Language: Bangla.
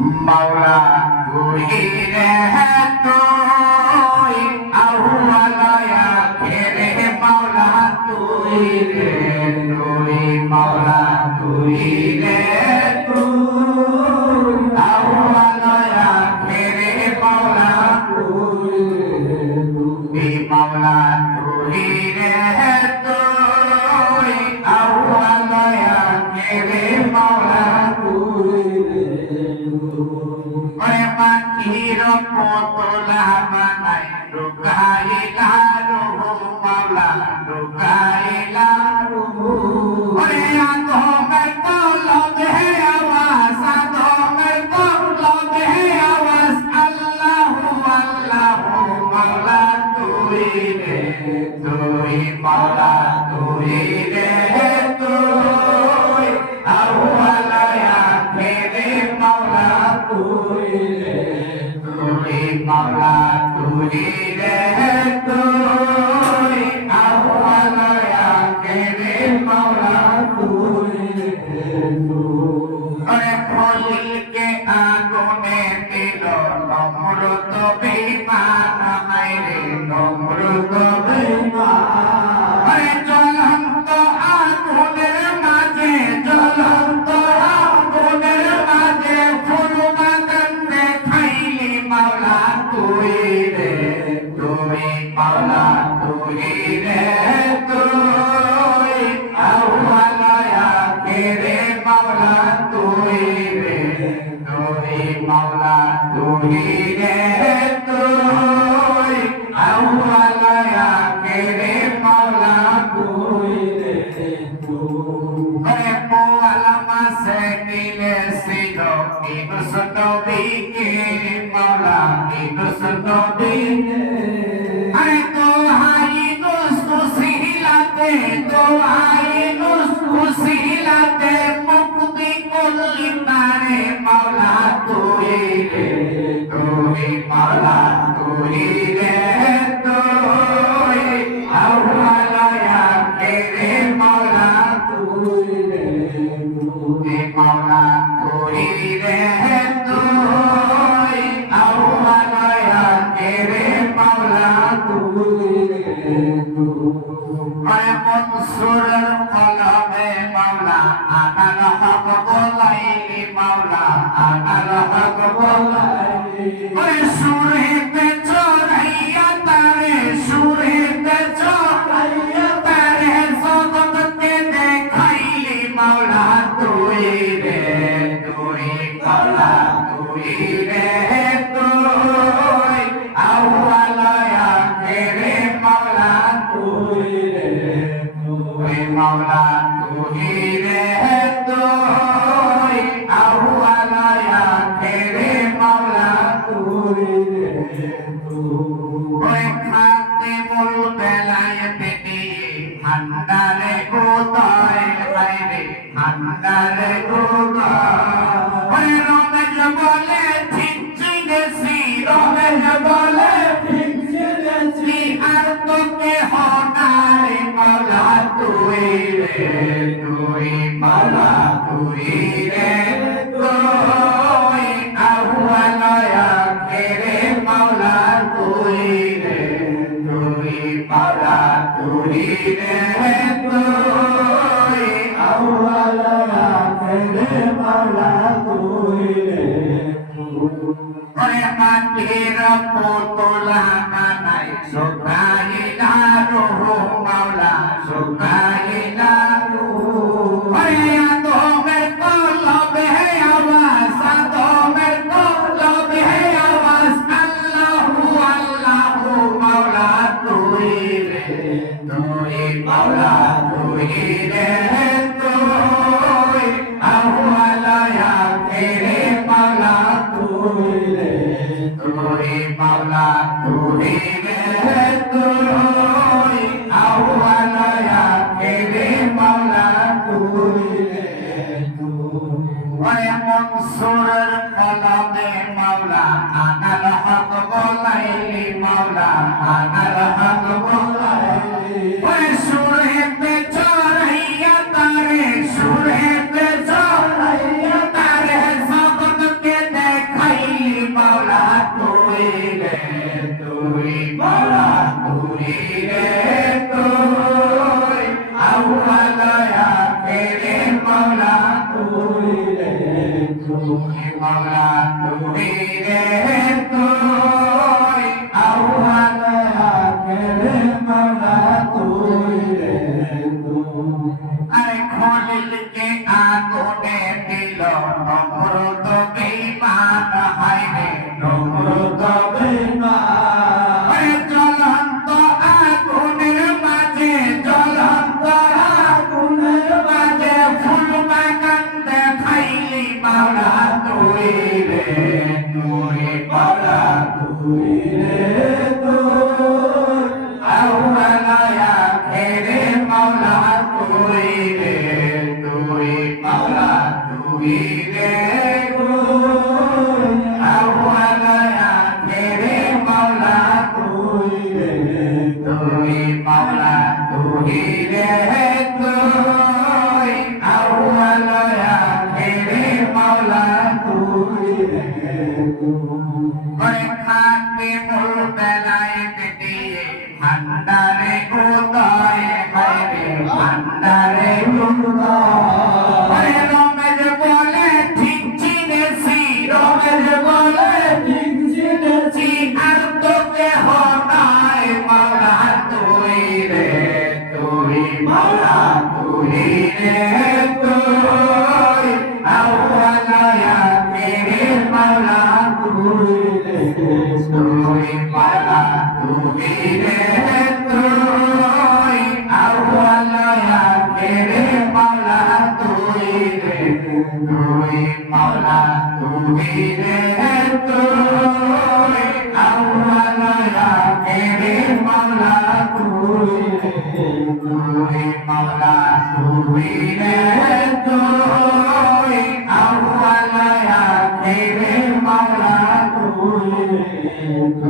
मौला तू ही रह तू अव्वलया खेरे मौला तू ही रे तू मौला तू ही रे तू अव्वलया खेरे मौला तू मौला तू ही रे तू अव्वलया खेरे मौला तू মাটির পুতলা বানাই ঢুকাইলা রুহু মাওলা ঢুকাইলা রুহু ওরে আদমের কলবে আওয়াজ আদমের কলবে আওয়াজ আল্লাহু আল্লাহু মাওলা তুই রে তুই মাওলা তুই রে তুই আউয়ালায়া মেরে মাওলা তুই मौला तुझी रे तुई अव्वलया तेरे मौला तुई अरे फूल के आगुने दिलो नमृत बेईमान है रे नमृत बेईमान अरे জ্বলন্ত আগুনের মাঝে জ্বলন্ত আগুনের মাঝে ফুল বাগান দেখাইলি মাওলা তুই রে তুই মাওলা তুই রে তুই আউয়ালায়া কেরে মাওলা তুই রে তুই মাওলা তুই রে তুই আউয়ালায়া কেরে মাওলা তুই রে তুই পোয়ালা মাসে নিলে ছিল ইনুস নবীকে মাওলা ইনুস নবীকে আরে তো হাই নুস খুশিলাতে তো হাই নুস খুশিলাতে মুক্তি করলি তারে মাওলা তুই রে তুই মাওলা তুই রে তুই আউয়ালায়া কেরে মাওলা তুই রে তুই মাওলা তুই রে তুই আউয়ালায়া কেরে মাওলা তুই রে তুই মনসুরের কলমে মাওলা আনার হক বলাইলি মাওলা আনার হক বলাইলি ওই সুরেতে চড়াইয়া তারে সুরেতে চড়াইয়া তারে জগৎকে দেখাইলি মাওলা তুই রে তুই মাওলা তুই রে তুই আউয়ালায়া কেরে মাওলা তুই রে তুই মাওলা তুই রে তুই আউয়ালায়া কেরে মাওলা তুই রে তুই খাতে মূল বেলায় পেটি ভান্ডারে গোদায় রে ভান্ডারে গোদায় রমেশ বলে ঠিকছি গেছি রমেশ বলে ঠিকছি গেছি আর তোকে হনারে মাওলা তুই রে তুই মাওলা তুই রে তুই আউয়ালায়া কেরে মাওলা তুই রে তুই মাওলা তুই রে তুই আউয়ালায়া কেরে মাওলা তুই রে ওরে মাটির পুতলা বানাই শুকাইলা রুহু মাওলা শুকাইলা রুহু ওরে আদমের কলবে আওয়াজ আদমের কলবে আওয়াজ আল্লাহু আল্লাহু মাওলা তুই রে তুই মাওলা তুই রে তুই আউয়ালায়া কেরে মাওলা তুই রে তুই মাওলা তুই রে তুই আউয়ালায়া কেরে মাওলা তুই রে তুই মনসুরের কলমে মাওলা আনার হক বলাইলি মাওলা আনার হক বলাইলি ওই সুরেতে চড়াইয়া তারে সুরেতে চড়াইয়া তারে জগৎকে মৌলা তুই রে তুই আউয়াল আখির মৌলা তুই রে তুই আরে খলিলকে আগুনে দিল নমরুদ বেঈমান হায় রে নমরুদ বেঈমান আরে জ্বলন্ত আগুনের মাঝে জ্বলন্ত আগুনের মাঝে ফুল বাগান দেখাইলি মাওলা তুই রে তুই মাওলা তুই রে তুই আউয়াল আখিরে মাওলা তুই রে তুই মাওলা তুই রে তুই আউয়াল আখিরে মাওলা তুই রে তুই মাওলা তুই রে তুই আউয়াল আখিরে মাওলা তুই রে ওরে খাতে মূল বেলায় দিয়ে ভান্ডারে উদয় হয় রে ভান্ডারে উদয় রমেশ বলে ঠিক চিনেছি রমেশ বলে ঠিক চিনেছি আর তো কেহ নাই মাওলা তুই রে তুই মাওলা তুই রে তুই আউয়াল আখিরে মাওলা তুই রে তুই মাওলা তুই রে তুই আউয়াল আখিরে মাওলা তুই রে তুই মাওলা তুই রে তুই আউয়াল আখিরে মাওলা তুই রে তুই মাওলা তুই রে তুই আউয়াল আখিরে মাওলা তুই রে